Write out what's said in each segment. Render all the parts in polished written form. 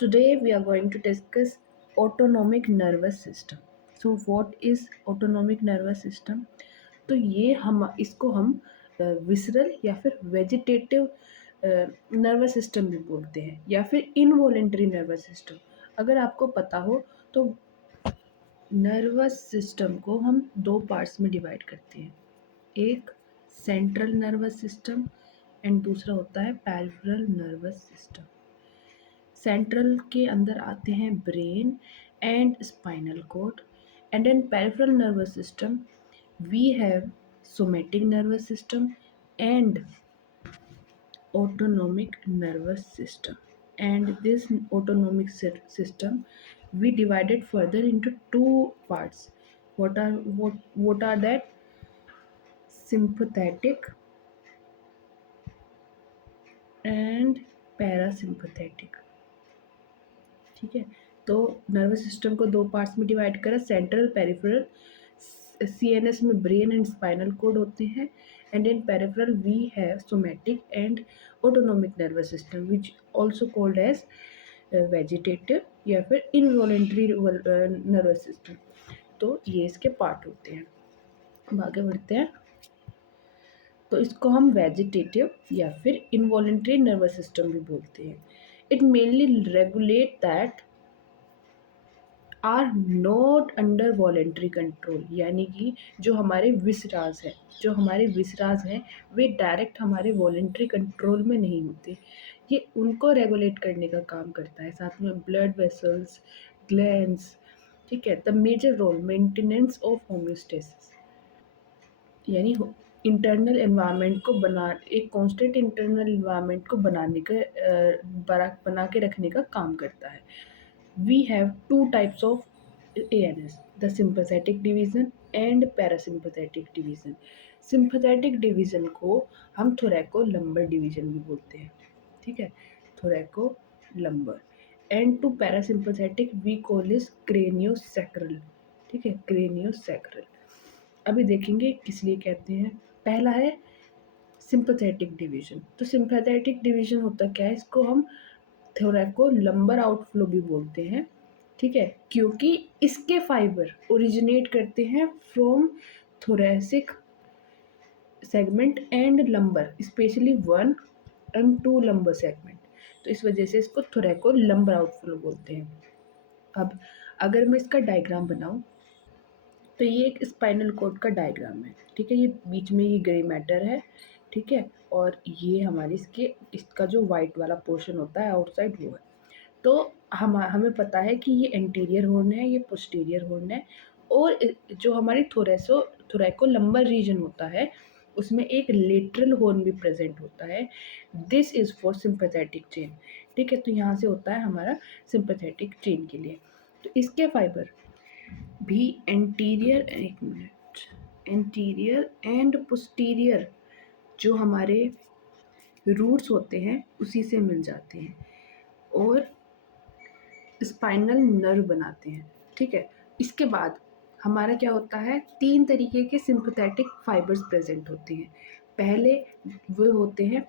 Today we are going to discuss autonomic nervous system. So what is autonomic nervous system? तो ये हम इसको हम विसरल या फिर वेजिटेटिव नर्वस सिस्टम भी बोलते हैं या फिर इनवॉलेंटरी नर्वस सिस्टम। अगर आपको पता हो तो नर्वस सिस्टम को हम दो पार्ट्स में डिवाइड करते हैं, एक सेंट्रल नर्वस सिस्टम एंड दूसरा होता है पेरिफेरल नर्वस सिस्टम। सेंट्रल के अंदर आते हैं brain and spinal cord, and in peripheral nervous system we have somatic nervous system and autonomic nervous system. And this autonomic system we divided further into two parts. What are that? Sympathetic and parasympathetic. ठीक है, तो nervous system को दो parts में divide करा, central peripheral. CNS में brain and spinal cord होते हैं, and in peripheral we have somatic and autonomic nervous system which also called as vegetative या फिर इनवॉलेंट्री नर्वस सिस्टम। तो ये इसके पार्ट होते हैं। अब आगे बढ़ते हैं। तो इसको हम वेजिटेटिव या फिर इनवॉलेंट्री नर्वस सिस्टम भी बोलते हैं। It mainly regulate that are not under voluntary control, यानी कि जो हमारे विसराज हैं वे डायरेक्ट हमारे वॉलेंट्री कंट्रोल में नहीं होते। ये उनको रेगुलेट करने का काम करता है। साथ में ब्लड वेसल्स, ग्लैंड्स, ठीक है। The major role maintenance of homeostasis, यानी इंटरनल एनवायरनमेंट को एक कांस्टेंट इंटरनल एनवायरनमेंट को बना के रखने का काम करता है। We have two types of ANS, the sympathetic division and parasympathetic division. Sympathetic division को हम thoracolumbar division भी बोलते हैं, ठीक है, thoracolumbar. And to parasympathetic we call is craniosacral, ठीक है, craniosacral. अभी देखेंगे किस लिए कहते हैं। पहला है सिंपैथेटिक डिवीजन। तो सिंपैथेटिक डिवीजन होता क्या है, इसको हम थोरैकोलम्बर आउटफ्लो भी बोलते हैं, ठीक है, क्योंकि इसके फाइबर ओरिजिनेट करते हैं from thoracic segment and lumbar, specially 1 and 2 lumbar segment. तो इस वजह से इसको थोरैकोलम्बर आउटफ्लो बोलते हैं। अब अगर मैं इसका डायग्राम बनाऊं तो ये एक स्पाइनल कॉर्ड का डायग्राम है, ठीक है। ये बीच में ये ग्रे मैटर है, ठीक है, और ये हमारी इसका जो वाइट वाला पोर्शन होता है आउटसाइड वो है। तो हमें पता है कि ये एंटीरियर हॉर्न है, ये पोस्टीरियर हॉर्न है, और जो हमारी थोरैकोलम्बर रीजन होता है उसमें एक लेटरल हॉर्न भी प्रेजेंट होता है। This is for sympathetic chain, ठीक है। तो यहाँ से होता है हमारा सिंपैथेटिक चेन के लिए। तो इसके फाइबर भी एंटीरियर एंड पोस्टीरियर जो हमारे रूट्स होते हैं उसी से मिल जाते हैं और स्पाइनल नर्व बनाते हैं, ठीक है। इसके बाद हमारा क्या होता है, 3 तरीके के सिंपैथेटिक फाइबर्स प्रेजेंट होते हैं। पहले वो होते हैं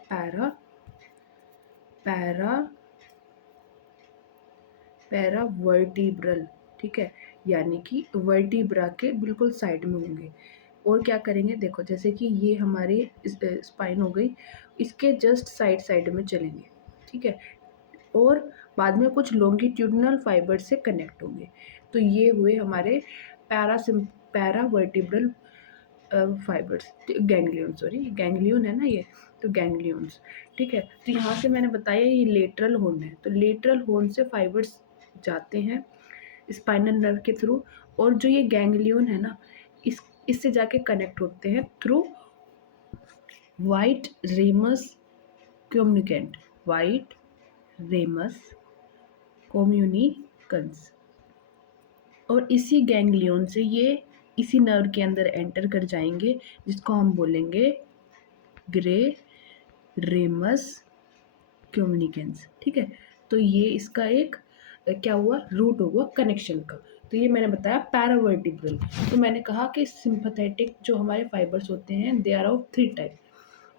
पैरा वर्टिब्रल, ठीक है, यानी कि वर्टिब्रा के बिल्कुल साइड में होंगे। और क्या करेंगे, देखो जैसे कि ये हमारे स्पाइन हो गई, इसके जस्ट साइड में चलेंगे, ठीक है, और बाद में कुछ लॉन्गिट्यूडनल फाइबर से कनेक्ट होंगे। तो ये हुए हमारे पैरा वर्टिब्रल फाइबर्स, गैंग्लियन है ना ये, तो गैंग्लियंस, ठीक है। तो यहाँ से मैंने बताया ये लेटरल हॉर्न है, तो लेटरल हॉर्न से फाइबर्स जाते हैं स्पाइनल नर्व के थ्रू, और जो ये गैंग्लियन है ना इससे जाके कनेक्ट होते हैं थ्रू वाइट रेमस कम्युनिकेंस, और इसी गैंग्लियन से ये इसी नर्व के अंदर एंटर कर जाएंगे, जिसको हम बोलेंगे ग्रे रेमस कम्युनिकेंस, ठीक है। तो ये इसका एक क्या हुआ, रूट हुआ कनेक्शन का। तो ये मैंने बताया पैरावर्टिब्रल। तो मैंने कहा कि सिंपैथेटिक जो हमारे फाइबर्स होते हैं दे आर ऑफ 3 टाइप।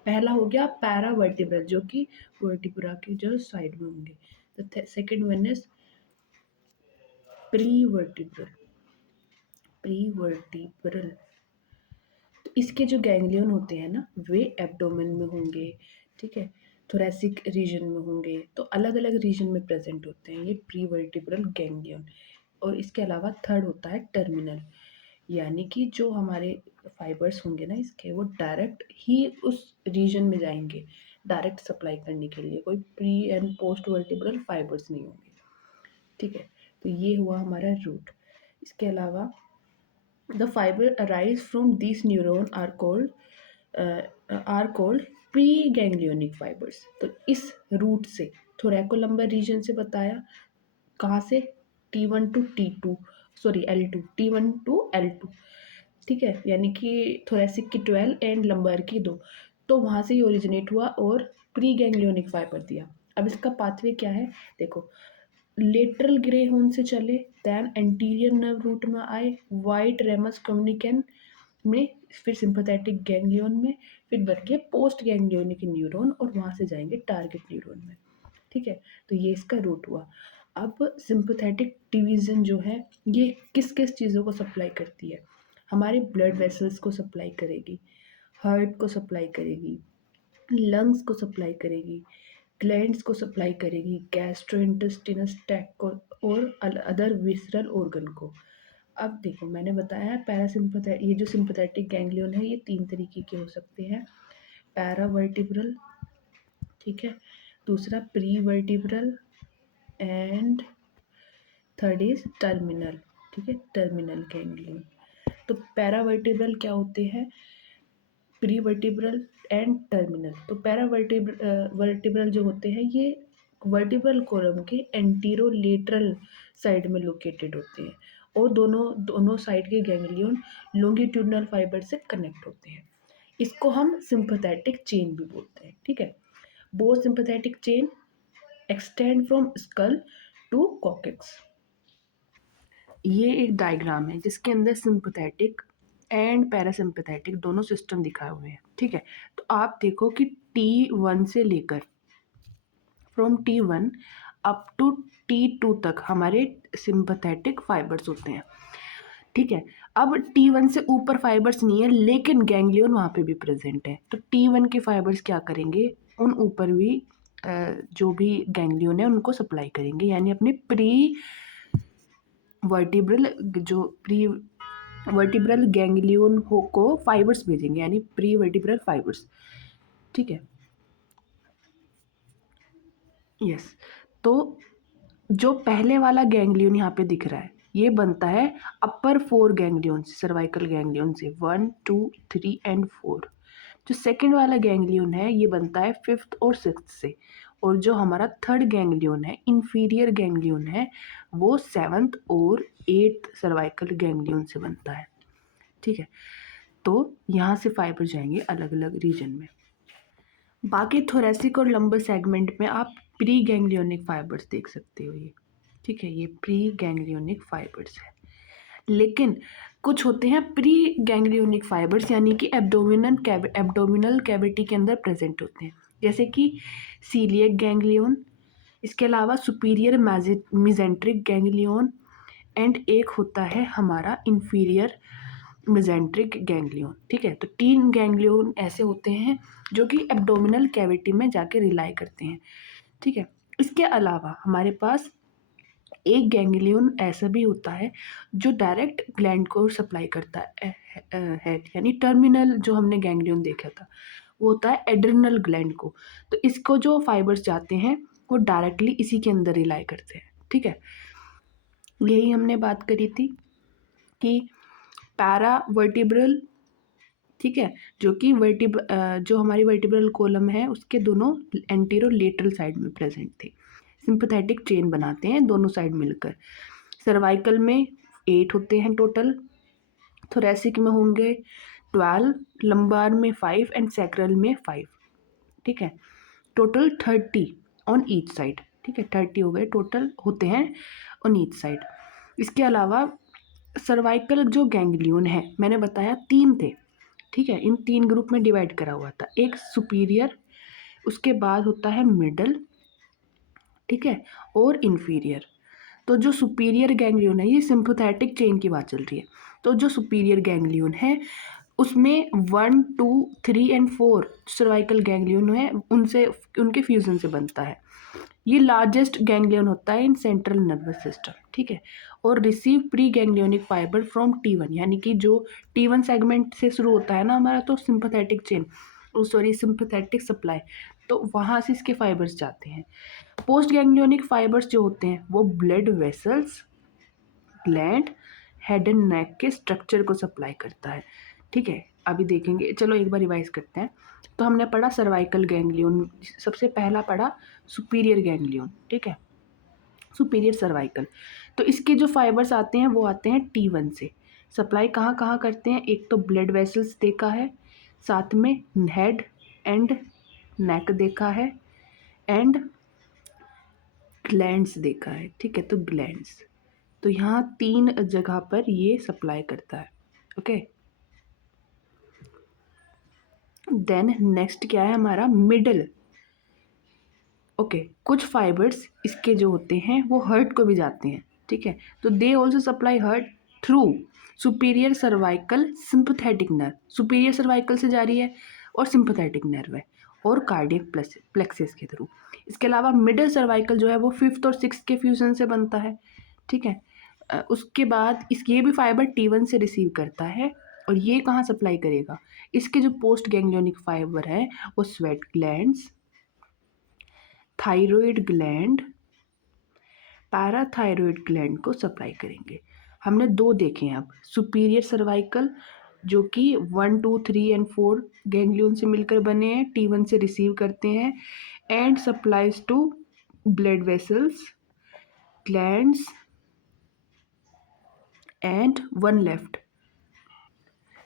पहला हो गया पैरावर्टिब्रल जो कि वर्टिब्रा के जो साइड में होंगे, द सेकेंड वन इज प्रीवर्टिब्रल। प्रीवर्टिब्रल, तो इसके जो गैंग्लियन होते हैं ना वे एब्डोमेन में होंगे, ठीक है, थोरेसिक रीजन में होंगे, तो अलग अलग रीजन में प्रेजेंट होते हैं ये प्रीवर्टिब्रल गैंग्लियन। और इसके अलावा थर्ड होता है टर्मिनल, यानी कि जो हमारे फाइबर्स होंगे ना इसके वो डायरेक्ट ही उस रीजन में जाएंगे डायरेक्ट सप्लाई करने के लिए, कोई pre and post vertebral fibres नहीं होंगे, ठीक है। तो ये हुआ हमारा रूट। इसके अलावा the fiber arise from these neuron are called preganglionic fibers। तो इस रूट से थोरैकोलम्बर रीजन से बताया, कहाँ से, T1 to T2, sorry L2, T1 to L2, ठीक है, यानी कि थोरेसिक की 12 एंड लंबर की 2, तो वहाँ से ही ओरिजिनेट हुआ और प्री गैंग्लियोनिक फाइबर दिया। अब इसका पाथवे क्या है देखो, लेटरल ग्रे हॉर्न से चले, देन एंटीरियर नर्व रूट में आए, वाइट रेमस कम्युनिकेन में, फिर सिंपैथेटिक गैंग्लियन में, फिर बढ़ के पोस्ट गैंग्लियोनिक न्यूरॉन और वहाँ से जाएंगे टारगेट न्यूरॉन में, ठीक है। तो ये इसका रूट हुआ। अब सिंपैथेटिक डिवीजन जो है ये किस किस चीज़ों को सप्लाई करती है, हमारे ब्लड वेसल्स को सप्लाई करेगी, हार्ट को सप्लाई करेगी, लंग्स को सप्लाई करेगी, ग्लैंड्स को सप्लाई करेगी, गैस्ट्रोइंटेस्टिनस ट्रैक्ट को और अदर विसरल ऑर्गन को। अब देखो मैंने बताया पैरासिम्पैथेटिक, ये जो सिंपैथेटिक गैंग्लियन है ये 3 तरीके के हो सकते हैं, पैरावर्टिब्रल, ठीक है, दूसरा प्रीवर्टिब्रल एंड थर्ड इज टर्मिनल, ठीक है, टर्मिनल गैंग्लियन। तो पैरावर्टिब्रल क्या होते हैं, प्रीवर्टिब्रल एंड टर्मिनल। तो वर्टिब्रल जो होते हैं ये वर्टिब्रल कॉलम के एंटीरोलेटरल साइड में लोकेटेड होते हैं और दोनों दोनों साइड के गैंग्लियन लॉन्गिट्यूडनल फाइबर से कनेक्ट होते हैं। इसको हम सिंपैथेटिक चेन भी बोलते हैं, ठीक है। Both sympathetic chain extend from skull to coccyx. ये एक डायग्राम है जिसके अंदर सिंपैथेटिक एंड पैरासिम्पैथेटिक दोनों सिस्टम दिखाए हुए हैं, ठीक है। तो आप देखो कि T1 से लेकर from T1 up to T2 तक हमारे सिंपैथेटिक फाइबर्स होते हैं, ठीक है। अब T1 से ऊपर फाइबर्स नहीं है लेकिन गैंग्लियन वहाँ पे भी प्रेजेंट है, तो T1 के फाइबर्स क्या करेंगे, उन ऊपर भी जो भी गैंग्लियन है उनको सप्लाई करेंगे, यानी अपने प्री वर्टिब्रल गैंग्लियन को फाइबर्स भेजेंगे, यानी प्री वर्टिब्रल फाइबर्स, ठीक है, यस। तो जो पहले वाला गैंग्लियन यहाँ पे दिख रहा है ये बनता है अपर 4 गैंग्लियन से, सर्वाइकल गैंग्लियन से 1 2 3 एंड 4। जो सेकंड वाला गैंग्लियन है ये बनता है 5th और 6th से, और जो हमारा थर्ड गैंग्लियन है इंफीरियर गैंग्लियन है वो 7th और 8th सर्वाइकल गैंग्लियन से बनता है, ठीक है। तो यहाँ से फाइबर जाएंगे अलग अलग रीजन में। बाकी थोरेसिक और लंबर सेगमेंट में आप प्री गैंग्लियोनिक फाइबर्स देख सकते हो, ये ठीक है, ये प्री गैंग्लियोनिक फाइबर्स है। लेकिन कुछ होते हैं प्री गैंग्लियोनिक फाइबर्स यानी कि एब्डोमिनल कैविटी के अंदर प्रेजेंट होते हैं, जैसे कि सीलियक गैंग्लियन, इसके अलावा सुपीरियर मेजेंट्रिक गैंग्लियन एंड एक होता है हमारा इंफीरियर मेजेंट्रिक गैंग्लियन, ठीक है। तो 3 गैंग्लियन ऐसे होते हैं जो कि एब्डोमिनल कैविटी में जाके रिलाई करते हैं, ठीक है। इसके अलावा हमारे पास एक गैंग्लियन ऐसा भी होता है जो डायरेक्ट ग्लैंड को सप्लाई करता है, यानी टर्मिनल जो हमने गैंग्लियन देखा था वो होता है एड्रिनल ग्लैंड को। तो इसको जो फाइबर्स जाते हैं वो डायरेक्टली इसी के अंदर रिलाई करते हैं, ठीक है। यही हमने बात करी थी कि पैरावर्टिब्रल, ठीक है, जो कि जो हमारी वर्टिब्रल कॉलम है उसके दोनों एंटीरो लेटरल साइड में प्रेजेंट थे, सिंपैथेटिक चेन बनाते हैं दोनों साइड मिलकर। सर्वाइकल में 8 होते हैं टोटल, थोरेसिक में होंगे 12, लंबार में 5 एंड सैक्रल में 5, ठीक है। टोटल 30 ऑन ईच साइड, ठीक है, 30 हो गए टोटल होते हैं ऑन ईच साइड। इसके अलावा सर्वाइकल जो गैंग्लियन है मैंने बताया 3 थे, ठीक है, इन 3 ग्रुप में डिवाइड करा हुआ था, एक सुपीरियर, उसके बाद होता है मिडल, ठीक है, और इन्फीरियर। तो जो सुपीरियर गैंग्लियन है, ये सिंपैथेटिक चेन की बात चल रही है। तो जो सुपीरियर गैंग्लियन है उसमें 1, 2, 3 एंड 4 सर्वाइकल गैंग्लियन है, उनसे उनके फ्यूजन से बनता है। ये लार्जेस्ट गैंग्लियन होता है इन सेंट्रल नर्वस सिस्टम, ठीक है। और receive pre ganglionic fibre from T1, यानी कि जो T1 सेगमेंट से शुरू होता है ना हमारा, तो sympathetic chain, sorry sympathetic supply, तो वहाँ से इसके फाइबर्स जाते हैं। पोस्ट गैंग्लियोनिक फाइबर्स जो होते हैं वो blood vessels, gland, head and नेक के स्ट्रक्चर को सप्लाई करता है, ठीक है। अभी देखेंगे, चलो एक बार रिवाइज करते हैं। तो हमने पढ़ा सर्वाइकल गैंग्लियन, सबसे पहला पढ़ा सुपीरियर गैंग्लियन, ठीक है, सुपीरियर सर्वाइकल। तो इसके जो फाइबर्स आते हैं वो आते हैं T1 से। सप्लाई कहाँ कहाँ करते हैं, एक तो ब्लड वेसल्स देखा है, साथ में हेड एंड नेक देखा है, एंड ग्लैंड्स देखा है, ठीक है। तो ग्लैंड्स, तो यहाँ 3 जगह पर ये सप्लाई करता है, ओके। देन नेक्स्ट क्या है हमारा, मिडल, ओके। कुछ फाइबर्स इसके जो होते हैं वो हर्ट को भी जाते हैं, ठीक है। तो they also supply heart through superior cervical sympathetic nerve, superior cervical से जा रही है और सिंपैथेटिक नर्व है, और कार्डियक प्लेक्सिस के थ्रू। इसके अलावा मिडल सर्वाइकल जो है वो 5th और 6th के फ्यूजन से बनता है, ठीक है। उसके बाद ये भी फाइबर T1 से रिसीव करता है, और ये कहाँ सप्लाई करेगा, इसके जो पोस्ट गैंग्लियोनिक फाइबर है वो sweat glands, thyroid gland, parathyroid gland को सप्लाई करेंगे। हमने 2 देखे हैं अब, सुपीरियर सर्वाइकल जो कि 1, 2, 3 एंड 4 गैंग्लियन से मिलकर बने हैं, T1 से रिसीव करते हैं, and supplies to blood vessels, glands, and 1 left,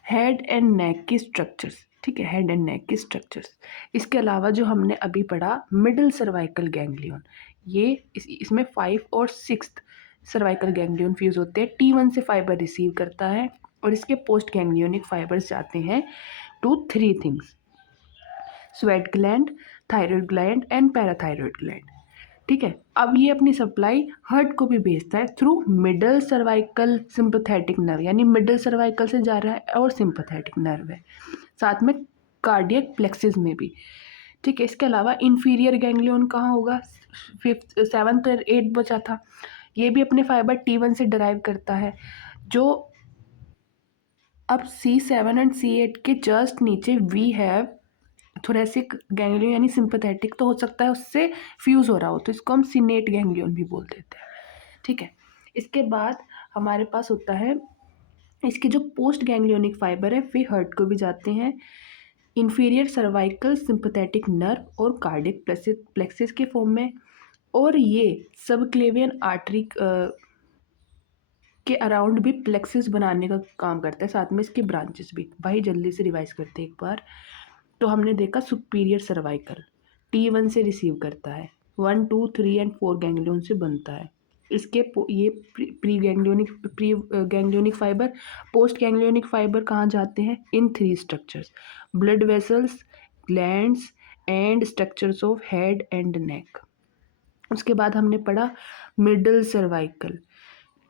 head and neck की स्ट्रक्चर्स, ठीक है, हेड एंड नेक की स्ट्रक्चर्स। इसके अलावा जो हमने अभी पढ़ा मिडिल सर्वाइकल गैंग्लियन, ये इसमें 5 और 6 सर्वाइकल गैंग्लियन फ्यूज होते हैं, T1 से फाइबर रिसीव करता है, और इसके पोस्ट गैंग्लियोनिक फाइबर्स जाते हैं to 3 things, sweat gland, thyroid gland and parathyroid gland, ठीक है। अब ये अपनी सप्लाई हर्ट को भी भेजता है through middle cervical sympathetic nerve, यानी मिडल सर्वाइकल से जा रहा है और सिंपैथेटिक नर्व है, साथ में कार्डियक प्लेक्सिस में भी, ठीक है। इसके अलावा इंफीरियर गैंग्लियन कहाँ होगा, 5th 7th और 8th बचा था, ये भी अपने फाइबर T1 से डराइव करता है। जो अब C7 एंड C8 के जस्ट नीचे वी हैव थोरेसिक गैंग्लियन, यानी सिंपैथेटिक, तो हो सकता है उससे फ्यूज हो रहा हो, तो इसको हम सिनेट गैंग्लियन भी बोल देते हैं, ठीक है। इसके बाद हमारे पास होता है इसके जो पोस्ट गैंग्लियोनिक फाइबर है वे हर्ट को भी जाते हैं, इंफीरियर सर्वाइकल सिंपैथेटिक नर्व और कार्डियक प्लेक्सिस के फॉर्म में, और ये सबक्लेवियन आर्टरी के अराउंड भी प्लेक्सिस बनाने का काम करता है, साथ में इसके ब्रांचेस भी। भाई जल्दी से रिवाइज करते हैं एक बार। तो हमने देखा सुपीरियर सर्वाइकल T1 से रिसीव करता है, 1, 2, 3 एंड 4 गैंग्लियन से बनता है। इसके ये pre ganglionic fibre, post ganglionic fibre कहाँ जाते हैं, इन 3 structures, blood vessels, glands and structures of head and नेक। उसके बाद हमने पढ़ा मिडल सर्वाइकल,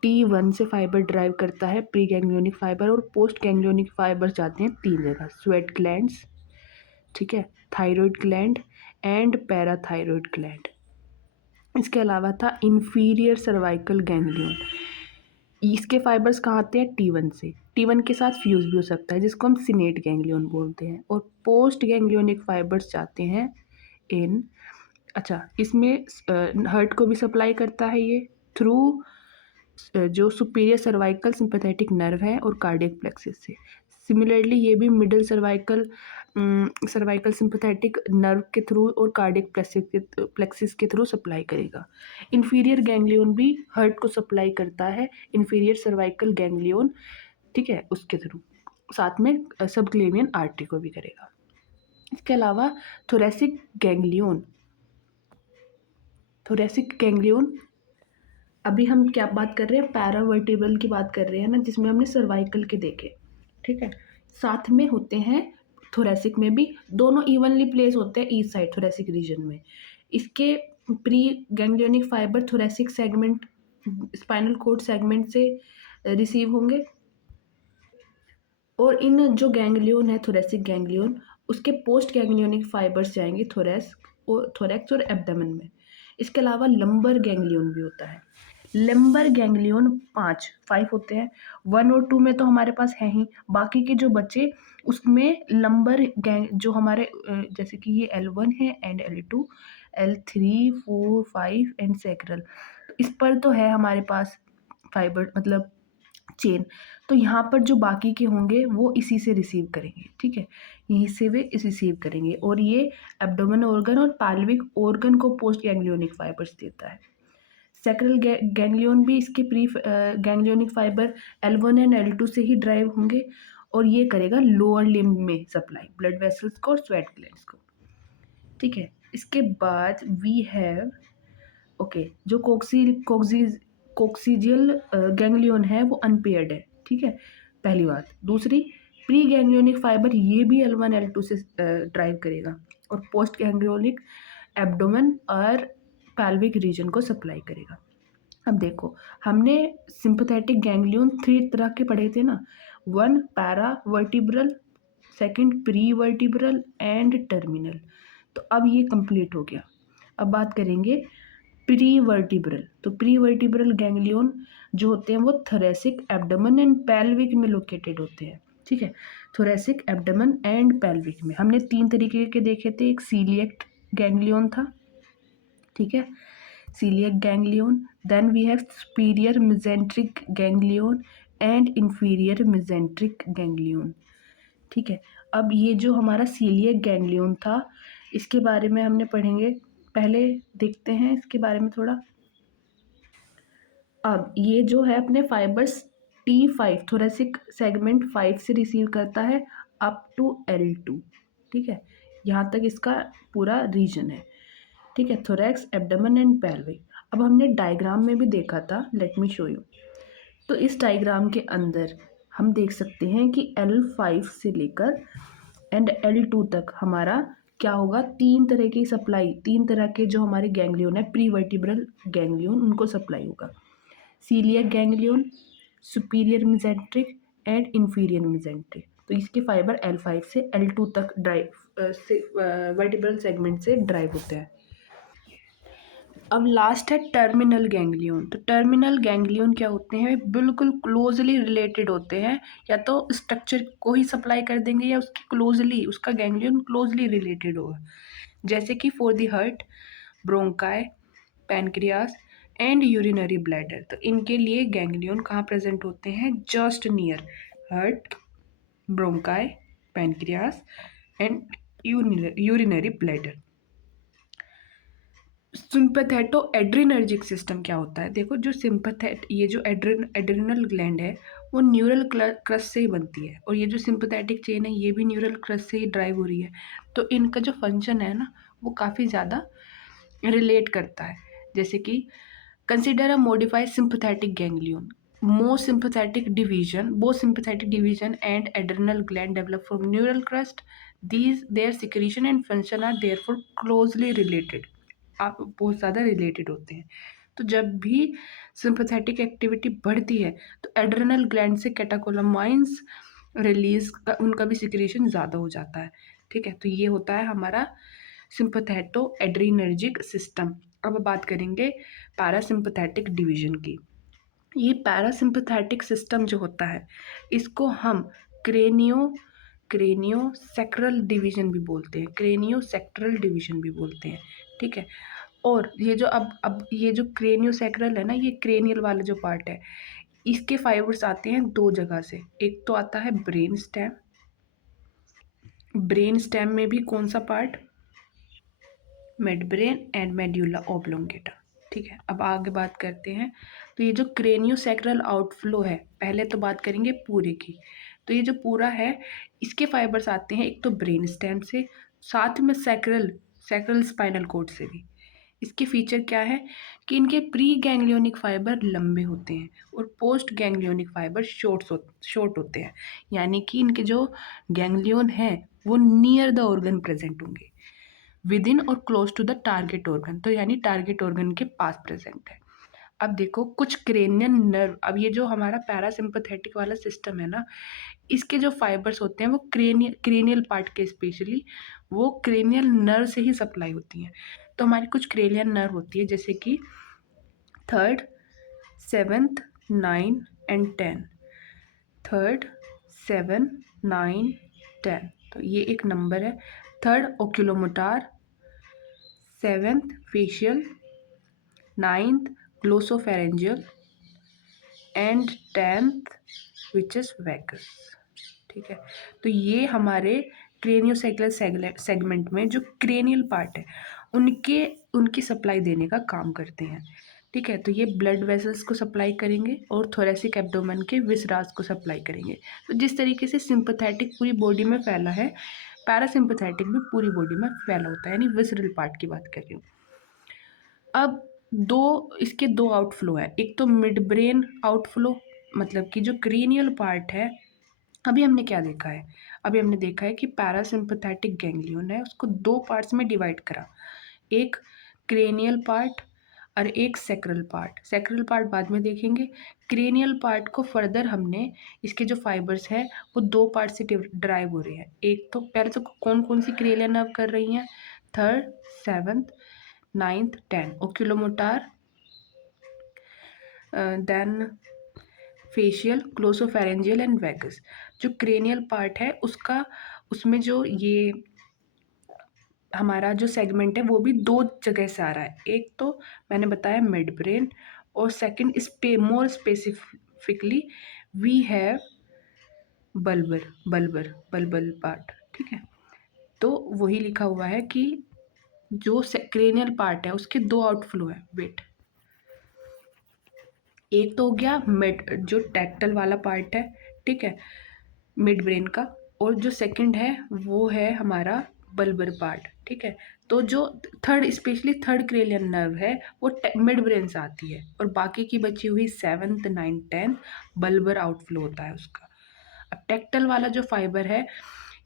T1 से फाइबर ड्राइव करता है प्री गैंग्लियोनिक फाइबर, और पोस्ट गैंग्लियोनिक फाइबर जाते हैं 3 जगह, स्वेट ग्लैंड्स, ठीक है, thyroid gland and parathyroid gland. इसके अलावा था इंफीरियर सर्वाइकल गैंग्लियन, इसके फाइबर्स कहाँ आते हैं, T1 से, T1 के साथ फ्यूज भी हो सकता है, जिसको हम सिनेट गैंग्लियन बोलते हैं, और पोस्ट गैंग्लियोनिक फाइबर्स जाते हैं इन, अच्छा, इसमें हर्ट को भी सप्लाई करता है ये थ्रू जो सुपीरियर सर्वाइकल सिंपैथेटिक नर्व है और कार्डियक प्लेक्सिस से। सिमिलरली ये भी मिडिल सर्वाइकल सिंपैथेटिक नर्व के थ्रू और कार्डियक प्लेक्सिस के थ्रू सप्लाई करेगा। इंफीरियर गैंग्लियन भी हर्ट को सप्लाई करता है, इंफीरियर सर्वाइकल गैंग्लियन, ठीक है, उसके थ्रू, साथ में सबक्लेवियन आर्टरी को भी करेगा। इसके अलावा थोरेसिक गैंग्लियन, अभी हम क्या बात कर रहे हैं, पैरावर्टिबल की बात कर रहे हैं ना, जिसमें हमने सर्वाइकल के देखे, ठीक है। साथ में होते हैं थोरेसिक में भी, दोनों इवनली प्लेस होते हैं ईस्ट साइड थोरेसिक रीजन में। इसके pre ganglionic fibre thoracic segment spinal cord segment से रिसीव होंगे, और इन जो गैंग्लियन है थोरेसिक गैंग्लियन, उसके पोस्ट गैंग्लियोनिक फाइबर्स जाएंगे थोरैक्स और एब्डोमेन में। इसके अलावा लंबर गैंग्लियन भी होता है। लंबर गैंग्लियन 5 होते हैं। 1 और 2 में तो हमारे पास है ही, बाकी के जो बचे उसमें लंबर गैंग जो हमारे जैसे कि ये L1 है and L2, L3, 4, 5 and sacral, इस पर तो है हमारे पास फाइबर मतलब चेन। तो यहाँ पर जो बाकी के होंगे वो इसी से रिसीव करेंगे, ठीक है, यहीं से वे इस रिसीव करेंगे, और ये एब्डोमेन ऑर्गन और पाल्विक ऑर्गन को पोस्ट गैंग्लियोनिक फाइबर्स देता है। सैक्रल गैंग्लियन भी इसके pre ganglionic fibre L1 and L2 से ही ड्राइव होंगे, और ये करेगा लोअर लिम्ब में सप्लाई ब्लड वेसल्स को और स्वेट ग्लैंड्स को, ठीक है। इसके बाद वी हैव ओके, जो कोक्सीजियल गैंग्लियन है वो अनपेयर्ड है, ठीक है, पहली बात। दूसरी, प्री गैंग्लियोनिक फाइबर ये भी L1 L2 से ड्राइव करेगा, और पोस्ट गैंग्लियोनिक एब्डोमेन और पैल्विक रीजन को सप्लाई करेगा। अब देखो, हमने सिंपैथेटिक गैंग्लियन 3 तरह के पढ़े थे ना, 1 para vertebral, second pre vertebral and terminal. तो अब ये कंप्लीट हो गया। अब बात करेंगे प्री वर्टिब्रल। तो प्री वर्टिब्रल गैंग्लियन जो होते हैं वो थोरेसिक एब्डोमेन एंड पेल्विक में लोकेटेड होते हैं, ठीक है, थोरेसिक एब्डोमेन एंड पेल्विक में। हमने 3 तरीके के देखे थे, एक सीलिएक गैंग्लियन था, ठीक है, coeliac ganglion, then we have superior mesenteric ganglion and inferior mesenteric ganglion, ठीक है। अब ये जो हमारा सीलिएक गैंग्लियन था, इसके बारे में हमने पढ़ेंगे, पहले देखते हैं इसके बारे में थोड़ा। अब ये जो है अपने फाइबर्स T5 थोरेसिक सेगमेंट 5 से रिसीव करता है अप टू L2, ठीक है, यहाँ तक इसका पूरा रीजन है, ठीक है, थोरैक्स एब्डोमेन एंड पेल्विक। अब हमने डायग्राम में भी देखा था, लेट मी शो यू। तो इस डायग्राम के अंदर हम देख सकते हैं कि L5 से लेकर एंड L2 तक हमारा क्या होगा, 3 तरह की सप्लाई, 3 तरह के जो हमारे गैंग्लियन है प्री वर्टिब्रल गैंग्लियन, उनको सप्लाई होगा। Coeliac ganglion, superior mesenteric and inferior mesenteric. तो इसके फाइबर L5 से L2 तक ड्राइव से वर्टिब्रल सेगमेंट से ड्राइव होते हैं। अब लास्ट है टर्मिनल गैंग्लियन। तो टर्मिनल गैंग्लियन क्या होते हैं, बिल्कुल क्लोजली रिलेटेड होते हैं, या तो स्ट्रक्चर को ही सप्लाई कर देंगे या उसकी क्लोजली, उसका गैंग्लियन क्लोजली रिलेटेड होगा, जैसे कि for the heart, bronchi, pancreas and urinary bladder. तो इनके लिए गैंग्लियन कहाँ प्रेजेंट होते हैं, just near heart, bronchi, pancreas and urinary bladder. Sympatho adrenergic system क्या होता है, देखो, जो ये जो एड्रिनल ग्लैंड है वो न्यूरल क्रस्ट से ही बनती है, और ये जो सिंपैथेटिक चेन है ये भी न्यूरल क्रस्ट से ही ड्राइव हो रही है। तो इनका जो फंक्शन है ना वो काफ़ी ज़्यादा रिलेट करता है, जैसे कि consider a modified sympathetic ganglion, most sympathetic division, both sympathetic division and adrenal gland develop from neural crust. Their secretion and function are therefore closely related. आप बहुत ज़्यादा रिलेटेड होते हैं। तो जब भी सिंपैथेटिक एक्टिविटी बढ़ती है तो एड्रेनल ग्लैंड से कैटाकोलामाइंस रिलीज का उनका भी सिक्रीशन ज़्यादा हो जाता है, ठीक है। तो ये होता है हमारा सिंपैथेटो एड्रीनर्जिक सिस्टम। अब बात करेंगे पैरासिम्पैथेटिक डिवीजन की। ये पैरासिम्पैथेटिक सिस्टम जो होता है इसको हम क्रेनियो क्रेनियो सेक्रल डिवीजन भी बोलते हैं, क्रेनियो सेक्ट्रल डिवीजन भी बोलते हैं, ठीक है। और ये जो अब ये जो क्रेनियो सेक्रल है ना, ये क्रेनियल वाला जो पार्ट है, इसके फाइबर्स आते हैं 2 जगह से। एक तो आता है ब्रेन स्टेम, ब्रेन स्टेम में भी कौन सा part, mid brain and medulla oblongata, ठीक है। अब आगे बात करते हैं। तो ये जो क्रेनियोसेक्रल आउटफ्लो है, पहले तो बात करेंगे पूरे की। तो ये जो पूरा है इसके फाइबर्स आते हैं एक तो ब्रेन स्टेम से, साथ में सेक्रल सेक्रल स्पाइनल कोड से भी। इसके फीचर क्या है कि इनके प्री गैंग्लियोनिक फाइबर लंबे होते हैं और पोस्ट गैंग्लियोनिक फाइबर शॉर्ट होते हैं, यानी कि इनके जो गैंग्लियन हैं वो नियर द ऑर्गन प्रेजेंट होंगे। विद इन और close to the target organ, तो यानी टारगेट ऑर्गन के पास प्रेजेंट है। अब देखो कुछ क्रेनियल नर्व, अब ये जो हमारा पैरासिम्पथेटिक वाला सिस्टम है ना, इसके जो फाइबर्स होते हैं वो क्रेनियल पार्ट के स्पेशली वो क्रेनियल नर्व से ही सप्लाई होती हैं। तो हमारी कुछ क्रेनियल नर्व होती है जैसे कि 3rd, 7th, 9 एंड 10, 3rd, 7, 9, 10, तो ये एक नंबर है। 3rd ओक्यूलोमोटार, 7th facial, 9th glossopharyngeal and 10th which is vagus. ठीक है, तो ये हमारे क्रेनियोसैक्युलर सेगमेंट में जो क्रेनियल पार्ट है उनकी सप्लाई देने का काम करते हैं। ठीक है, तो ये ब्लड वेसल्स को सप्लाई करेंगे और थोरेसिक एब्डोमेन के विसराज को सप्लाई करेंगे। तो जिस तरीके से सिंपथेटिक पूरी बॉडी में फैला है, पैरासिम्पथेटिक भी पूरी बॉडी में फैला होता है, यानी विसरल पार्ट की बात कर रही हूँ। अब इसके दो आउटफ्लो है, एक तो मिड ब्रेन आउटफ्लो, मतलब कि जो क्रेनियल पार्ट है। अभी हमने क्या देखा है, अभी हमने देखा है कि पैरासिम्पथेटिक गैंग्लियन है, उसको दो पार्ट्स में डिवाइड करा, एक क्रेनियल पार्ट और एक सैक्रल पार्ट। सैक्रल पार्ट बाद में देखेंगे। क्रेनियल पार्ट को फर्दर हमने इसके जो फाइबर्स है वो दो पार्ट से ड्राइव हो रहे हैं। एक तो पहले तो कौन कौन सी क्रेनियल नर्व कर रही हैं, 3rd, 7th, 9th, 10 oculomotor, then facial, glossopharyngeal and vagus. जो क्रेनियल पार्ट है उसमें जो ये हमारा जो सेगमेंट है वो भी दो जगह से आ रहा है। एक तो मैंने बताया मिड ब्रेन, और second more specifically we have bulbar part. ठीक है, तो वही लिखा हुआ है कि जो क्रेनियल पार्ट है उसके दो आउटफ्लो है। वेट, एक तो हो गया मिड, जो टैक्टल वाला पार्ट है, ठीक है, मिड ब्रेन का, और जो सेकंड है वो है हमारा बल्बर पार्ट। ठीक है, तो जो स्पेशली थर्ड क्रेनियल नर्व है वो मिड ब्रेन से आती है, और बाकी की बची हुई 7th, 9th, 10th bulbar outflow होता है उसका। अब टैक्टल वाला जो फाइबर है,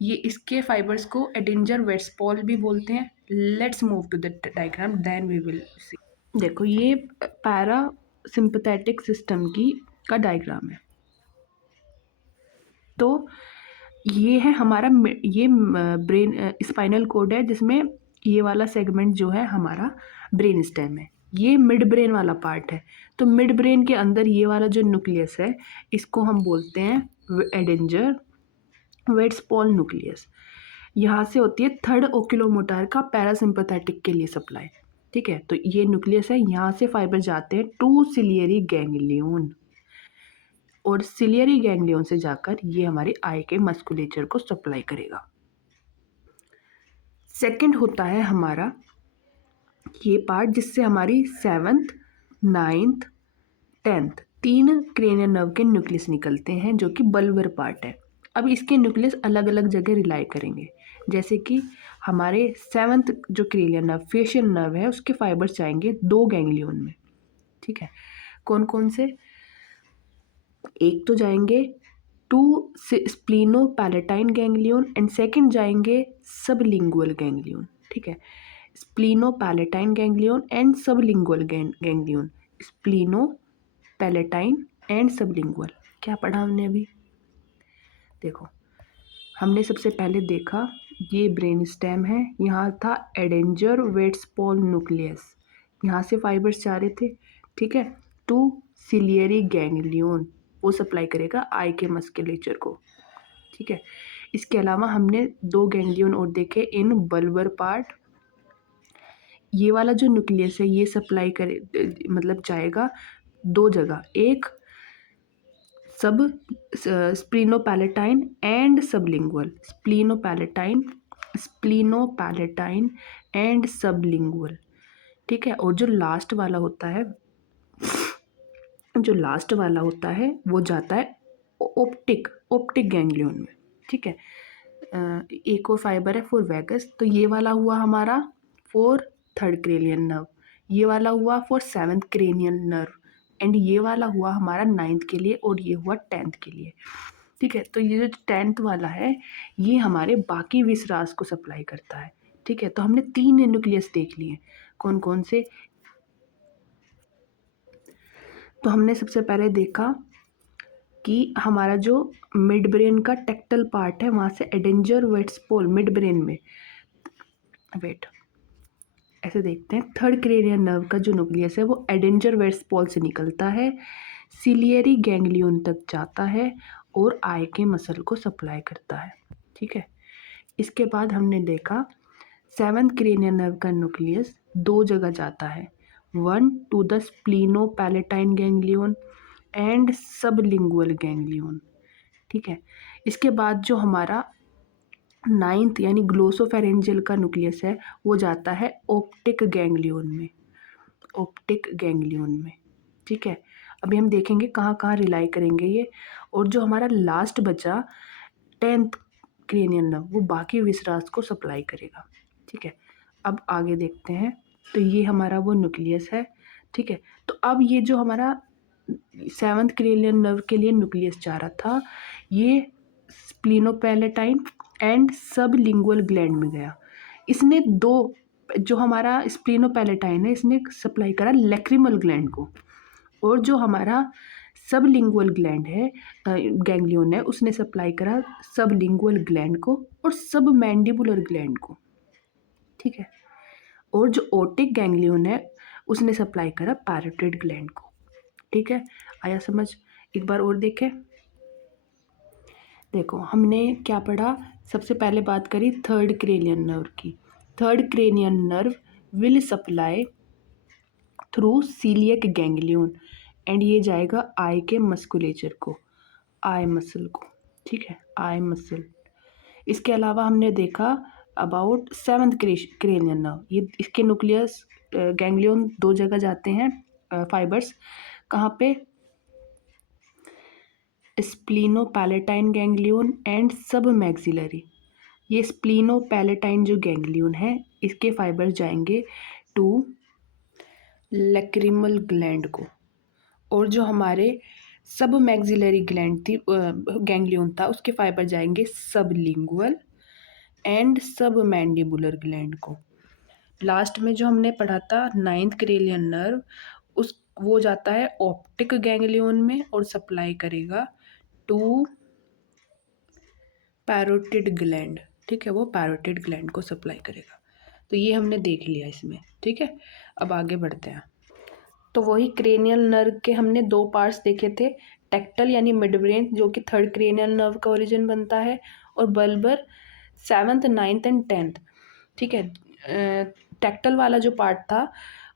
ये इसके फाइबर्स को एडिंजर वेट्सपॉल भी बोलते हैं। Let's move to the diagram, then we will see. देखो ये पैरा सिंपथेटिक सिस्टम का डायग्राम है। तो ये है हमारा ये ब्रेन स्पाइनल कोड है, जिसमें ये वाला सेगमेंट जो है हमारा ब्रेन स्टेम है। ये मिड ब्रेन वाला पार्ट है। तो मिड ब्रेन के अंदर ये वाला जो न्यूक्लियस है इसको हम बोलते हैं एडेंजर वेट्सपॉल न्यूक्लियस। यहाँ से होती है 3rd ओक्यूलोमोटार का पैरासिम्पथेटिक के लिए सप्लाई। ठीक है, तो ये न्यूक्लियस है, यहाँ से फाइबर जाते हैं टू सिलियरी गैंग्लियन, और सिलियरी गैंग्लियन से जाकर ये हमारे आई के मस्कुलेचर को सप्लाई करेगा। सेकंड होता है हमारा ये पार्ट, जिससे हमारी 7th, 9th, 10th तीन क्रेनियल नर्व के न्यूक्लियस निकलते हैं, जो कि बल्बर पार्ट है। अब इसके न्यूक्लियस अलग अलग जगह रिलाई करेंगे, जैसे कि हमारे 7th जो क्रेनियल नर्व फेशियल नर्व है उसके फाइबर्स जाएंगे दो गैंग्लियन में। ठीक है, कौन कौन से, एक तो जाएंगे to spheno palatine ganglion and second जाएंगे सबलिंगुअल गैंग्लियन। ठीक है, spheno palatine ganglion and sublingual ganglion. Spheno palatine and sublingual, क्या पढ़ा हमने अभी? देखो, हमने सबसे पहले देखा ये ब्रेन स्टेम है, यहाँ था एडेंजर वेट्सपॉल न्यूक्लियस, यहाँ से फाइबर्स जा रहे थे। ठीक है, टू सिलियरी गैंग्लियन, वो सप्लाई करेगा आई के मस्कुलेचर को। ठीक है, इसके अलावा हमने दो गैंग्लियन और देखे इन बल्बर पार्ट। ये वाला जो न्यूक्लियस है ये सप्लाई करे, मतलब जाएगा दो जगह, एक सब स्प्लीनोपैलेटाइन एंड सबलिंगुअल, स्प्लीनोपैलेटाइन एंड सबलिंगुअल। ठीक है, और जो लास्ट वाला होता है वो जाता है ऑप्टिक गैंग्लियन में। ठीक है, एक और फाइबर है फॉर वैगस, तो ये वाला हुआ हमारा फॉर 3rd क्रेनियल नर्व, ये वाला हुआ for 7th cranial nerve, and ये वाला हुआ हमारा 9th के लिए, और ये हुआ 10th के लिए। ठीक है, तो ये जो 10th वाला है ये हमारे बाकी विसरास को सप्लाई करता है। ठीक है, तो हमने 3 न्यूक्लियस देख लिए। कौन कौन से? तो हमने सबसे पहले देखा कि हमारा जो मिड ब्रेन का टेक्टल पार्ट है वहाँ से एडेंजर वेट्सपोल मिड ब्रेन में, वेट ऐसे देखते हैं, थर्ड क्रेनियल नर्व का जो न्यूक्लियस है वो एडेंजर वेट्सपोल से निकलता है, सिलियरी गैंग्लियन तक जाता है और आई के मसल को सप्लाई करता है। ठीक है, इसके बाद हमने देखा सेवंथ क्रेनियल नर्व का न्यूक्लियस 2 जगह जाता है, 1 to the spheno palatine ganglion and sublingual ganglion. ठीक है, इसके बाद जो हमारा 9th यानी ग्लोसोफेरेंजियल का न्यूक्लियस है वो जाता है ऑप्टिक गैंग्लियन में, ऑप्टिक गैंग्लियन में। ठीक है, अभी हम देखेंगे कहाँ कहाँ रिलाई करेंगे ये। और जो हमारा लास्ट बचा 10th क्रेनियल नर्व वो बाकी विसरास को सप्लाई करेगा। ठीक है, अब आगे देखते हैं। तो ये हमारा वो न्यूक्लियस है। ठीक है, तो अब ये जो हमारा 7th क्रेनियल नर्व के लिए न्यूक्लियस जा रहा था ये स्प्लिनोपैलेटाइन एंड सबलिंगुअल ग्लैंड में गया। इसने 2, जो हमारा स्प्लिनोपैलेटाइन है इसने सप्लाई करा लैक्रिमल ग्लैंड को, और जो हमारा सबलिंगुअल ग्लैंड है गैंग्लियन है उसने सप्लाई करा सबलिंगुअल ग्लैंड को और सब मैंडिबुलर ग्लैंड को। ठीक है, और जो ओटिक गैंग्लियन है उसने सप्लाई करा पैरोटिड ग्लैंड को। ठीक है, आया समझ? एक बार और देखें। देखो हमने क्या पढ़ा, सबसे पहले बात करी थर्ड क्रेनियल नर्व की। Third cranial nerve will supply through coeliac ganglion and ये जाएगा आई के मस्कुलेचर को, आई मसल को। ठीक है, आई मसल। इसके अलावा हमने देखा अबाउट 7th क्रेनियल नर्व, ये इसके न्यूक्लियस गैंग्लियन 2 जगह जाते हैं, फाइबर्स, कहाँ पे? स्प्लिनोपैलेटाइन गैंग्लियन एंड सब मैक्सिलरी। ये स्प्लिनोपैलेटाइन जो गैंग्लियन है इसके फाइबर्स जाएंगे टू लैक्रिमल ग्लैंड को, और जो हमारे सब मैक्सिलरी ग्लैंड थी गैंग्लियन था उसके फाइबर जाएंगे सबलिंगुअल एंड सब मैंडिबुलर ग्लैंड को। लास्ट में जो हमने पढ़ा था 9th क्रेनियल नर्व उस वो जाता है ऑप्टिक गैंग्लियन में और सप्लाई करेगा टू पैरोटिड ग्लैंड। ठीक है, वो पैरोटिड ग्लैंड को सप्लाई करेगा। तो ये हमने देख लिया इसमें। ठीक है, अब आगे बढ़ते हैं। तो वही क्रेनियल नर्व के हमने 2 पार्ट्स देखे थे, टेक्टल यानी मिड ब्रेन जो कि थर्ड क्रेनियल नर्व का ओरिजिन बनता है, और bulbar 7th 9th and 10th। ठीक है, टेक्टल वाला जो पार्ट था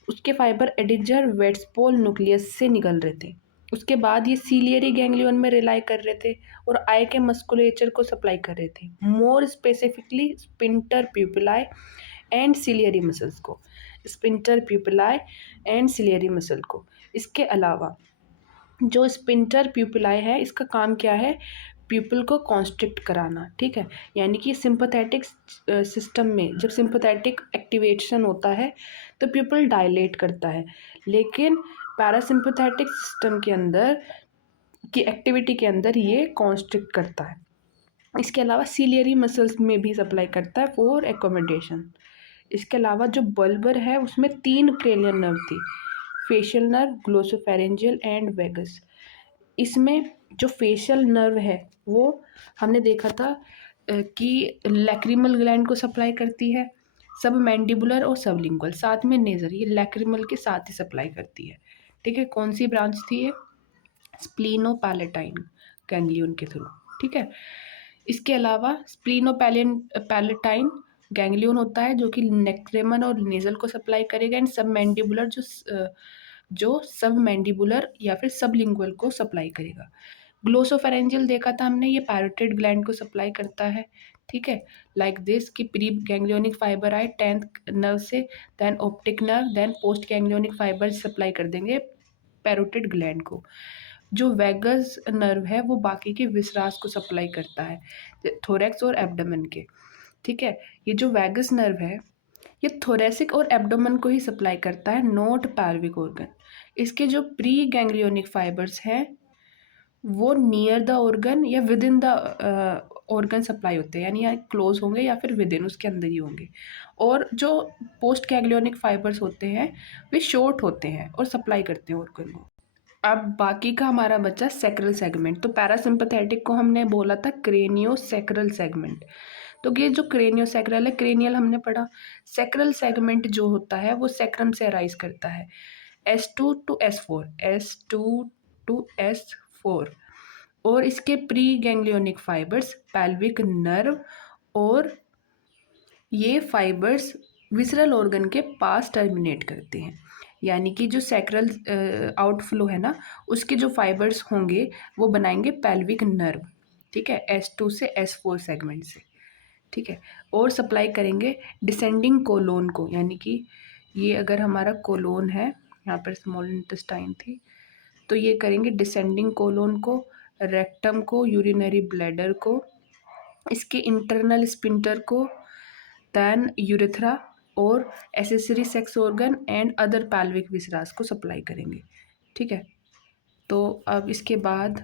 उसके फाइबर एडिंजर वेट्सपोल न्यूक्लियस से निकल रहे थे, उसके बाद ये सीलियरी गैंग्लियन में रिलाई कर रहे थे और आई के मस्कुलेचर को सप्लाई कर रहे थे, more specifically sphincter pupillae and ciliary muscles को, sphincter pupillae and ciliary muscle को। इसके अलावा जो स्पिंटर प्यूपिलाई है इसका काम क्या है? प्यूपल को कॉन्स्ट्रिक्ट कराना। ठीक है, यानी कि सिंपैथेटिक सिस्टम में जब सिंपैथेटिक एक्टिवेशन होता है तो प्यूपल डायलेट करता है, लेकिन पैरासिम्पैथेटिक सिस्टम के अंदर की एक्टिविटी के अंदर ये कॉन्स्ट्रिक्ट करता है। इसके अलावा सिलियरी मसल्स में भी सप्लाई करता है फॉर एकोमोडेशन। इसके अलावा जो बल्बर है उसमें 3 क्रेनियल नर्व थी, facial nerve, glossopharyngeal and vagus. इसमें जो फेशियल नर्व है वो हमने देखा था कि लैक्रिमल ग्लैंड को सप्लाई करती है, सब मैंडिबुलर और सबलिंगुअल, साथ में नेजर, ये लैक्रिमल के साथ ही सप्लाई करती है। ठीक है, कौन सी ब्रांच थी ये? स्प्लिनोपैलेटाइन गैंग्लियन के थ्रू। ठीक है, इसके अलावा स्प्लिनोपैलेटाइन गैंग्लियन होता है जो कि नेक्रेमन और नेजल को सप्लाई करेगा, एंड सब मैंडिबुलर जो सब मैंडिबुलर या फिर सबलिंगुअल को सप्लाई करेगा। ग्लोसोफेरेंजियल देखा था हमने, ये पैरोटिड ग्लैंड को सप्लाई करता है। ठीक है, लाइक दिस कि प्री गैंग्लियोनिक फाइबर आए 10th नर्व से, then optic nerve, then post ganglionic fibre supply कर देंगे पैरोटिड ग्लैंड को। जो वेगस नर्व है वो बाकी के विसरास को सप्लाई करता है, थोरैक्स और एब्डोमेन के। ठीक है, ये जो वेगस नर्व है ये थोरेसिक और एब्डोमेन को ही सप्लाई करता है, नॉट पैल्विक ऑर्गन। इसके जो प्री गैंग्लियोनिक फाइबर्स हैं वो नियर द ऑर्गन या with in the organ supply होते हैं, यानी या क्लोज होंगे या फिर विद इन उसके अंदर ही होंगे। और जो पोस्ट गैंग्लियोनिक फाइबर्स होते हैं वे शॉर्ट होते हैं और सप्लाई करते हैं ऑर्गन को। अब बाकी का हमारा बचा सैक्रल सेगमेंट। तो पैरासिम्पथेटिक को हमने बोला था क्रेनियोसैक्रल सेगमेंट। तो ये जो क्रेनियोसैक्रल है, क्रेनियल हमने पढ़ा। सैक्रल सेगमेंट जो होता है वो सैक्रम से अराइज करता है। S2 to S4, S2 to S4। और इसके pre ganglionic fibres pelvic nerve, और ये फाइबर्स विसरल ऑर्गन के पास टर्मिनेट करते हैं। यानी कि जो सैक्रल आउटफ्लो है ना, उसके जो फाइबर्स होंगे वो बनाएंगे पैल्विक नर्व, ठीक है, S2 से S4 सेगमेंट से, ठीक है। और सप्लाई करेंगे डिसेंडिंग कोलोन को, यानी कि ये अगर हमारा कोलोन है, यहाँ पर स्मॉल इंटेस्टाइन थी, तो ये करेंगे डिसेंडिंग कोलोन को, रेक्टम को, यूरिनरी ब्लैडर को, इसके इंटरनल स्पिंटर को, दैन यूरेथ्रा और accessory sex organ and other pelvic viscera को सप्लाई करेंगे, ठीक है। तो अब इसके बाद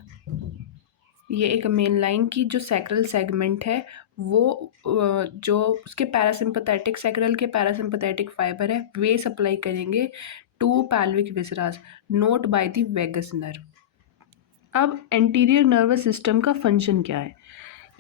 ये एक मेन लाइन की जो सैक्रल सेगमेंट है वो जो उसके पैरासिम्पथेटिक, सैक्रल के पैरासिम्पथेटिक फाइबर है वे सप्लाई करेंगे to pelvic viscera not by the vagus nerve. अब एंटीरियर नर्वस सिस्टम का फंक्शन क्या है?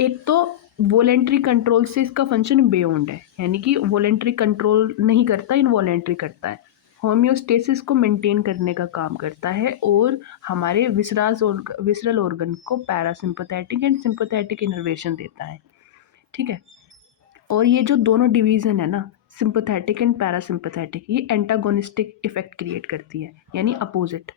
एक तो वॉलेंट्री कंट्रोल से इसका फंक्शन बियॉन्ड है, यानी कि वॉलेंट्री कंट्रोल नहीं करता, इनवॉलेंट्री करता है। होम्योस्टेसिस को मेंटेन करने का काम करता है और हमारे विसरल ऑर्गन को पैरासिम्पथेटिक एंड सिंपथेटिक इनर्वेशन देता है, ठीक है। और ये जो दोनों डिवीज़न है ना, सिंपथेटिक एंड पैरासिम्पथेटिक, ये एंटागोनिस्टिक इफेक्ट क्रिएट करती है, यानी अपोजिट।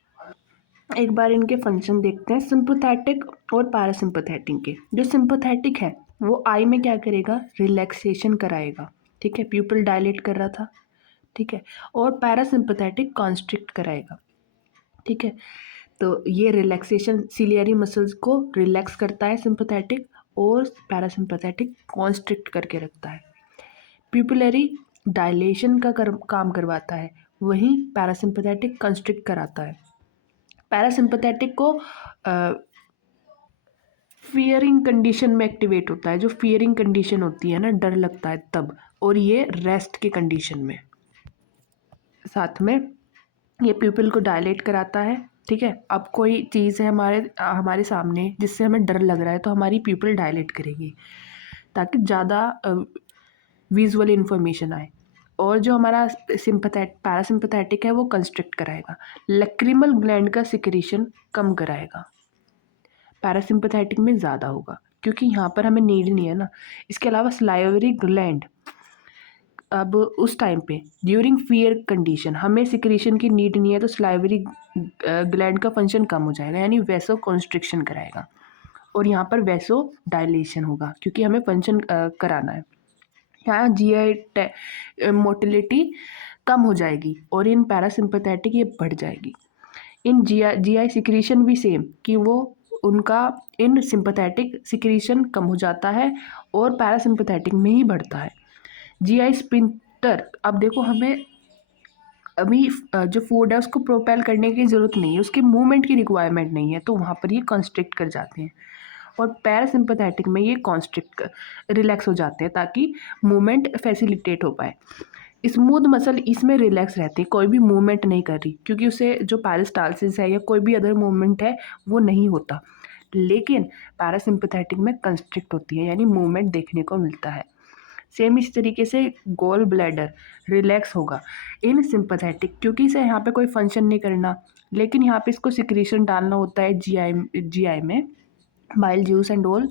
एक बार इनके फंक्शन देखते हैं सिंपथेटिक और पैरासिम्पथेटिक के। जो सिंपथेटिक है वो आई में क्या करेगा? रिलैक्सेशन कराएगा, ठीक है, प्यूपिल डायलेट कर रहा था, ठीक है। और पैरासिम्पथेटिक कॉन्स्ट्रिक्ट कराएगा, ठीक है। तो ये रिलैक्सेशन सिलियरी मसल्स को रिलैक्स करता है सिंपथेटिक, और पैरासिम्पथेटिक कॉन्स्ट्रिक्ट करके रखता है। प्यूपिलरी डायलेशन का काम करवाता है, वहीं पैरासिम्पथेटिक कंस्ट्रिक्ट कराता है। पैरासिम्पथेटिक को फियरिंग कंडीशन में एक्टिवेट होता है, जो फियरिंग कंडीशन होती है ना, डर लगता है तब, और ये रेस्ट की कंडीशन में। साथ में ये प्यूपिल को डायलेट कराता है, ठीक है। अब कोई चीज़ है हमारे सामने जिससे हमें डर लग रहा है, तो हमारी प्यूपिल डायलेट करेगी ताकि ज़्यादा विजुअल इन्फॉर्मेशन आए। और जो हमारा पैरासिम्पथेटिक है वो कंस्ट्रिक्ट कराएगा, लैक्रिमल ग्लैंड का सिक्रीशन कम कराएगा, पैरासिम्पथेटिक में ज़्यादा होगा क्योंकि यहाँ पर हमें नीड नहीं है ना। इसके अलावा सलाइवरी ग्लैंड, अब उस टाइम पे ड्यूरिंग फियर कंडीशन हमें सिक्रीशन की नीड नहीं है, तो सलाइवरी ग्लैंड का फंक्शन कम हो जाएगा, यानी वैसो कॉन्स्ट्रिक्शन कराएगा। और यहाँ पर वैसो डायलेशन होगा क्योंकि हमें फंक्शन कराना है। यहाँ GI मोटिलिटी कम हो जाएगी और इन पैरासिम्पथेटिक ये बढ़ जाएगी। इन GI सिक्रीशन भी सेम, कि वो उनका इन सिंपथेटिक सिक्रीशन कम हो जाता है और पैरासिम्पथेटिक में ही बढ़ता है। GI स्पिंटर, अब देखो हमें अभी जो फूड है उसको प्रोपेल करने की ज़रूरत नहीं है, उसके मूवमेंट की रिक्वायरमेंट नहीं है, तो वहाँ पर ये कॉन्स्ट्रिक्ट कर जाते हैं। और पैरासिम्पथेटिक में ये कॉन्स्ट्रिक्ट रिलैक्स हो जाते हैं ताकि मूवमेंट फैसिलिटेट हो पाए। स्मूथ मसल इसमें रिलैक्स रहती है, कोई भी मूवमेंट नहीं कर रही, क्योंकि उसे जो पेरिस्टाल्सिस है या कोई भी अदर मूवमेंट है वो नहीं होता। लेकिन पैरासिम्पथेटिक में कंस्ट्रिक्ट होती है, यानी मूवमेंट देखने को मिलता है। सेम इस तरीके से गॉल ब्लैडर रिलैक्स होगा इन सिंपथेटिक, क्योंकि इसे यहाँ पे कोई फंक्शन नहीं करना, लेकिन यहाँ पे इसको सिक्रीशन डालना होता है GI में, बाइल जूस एंड ऑल।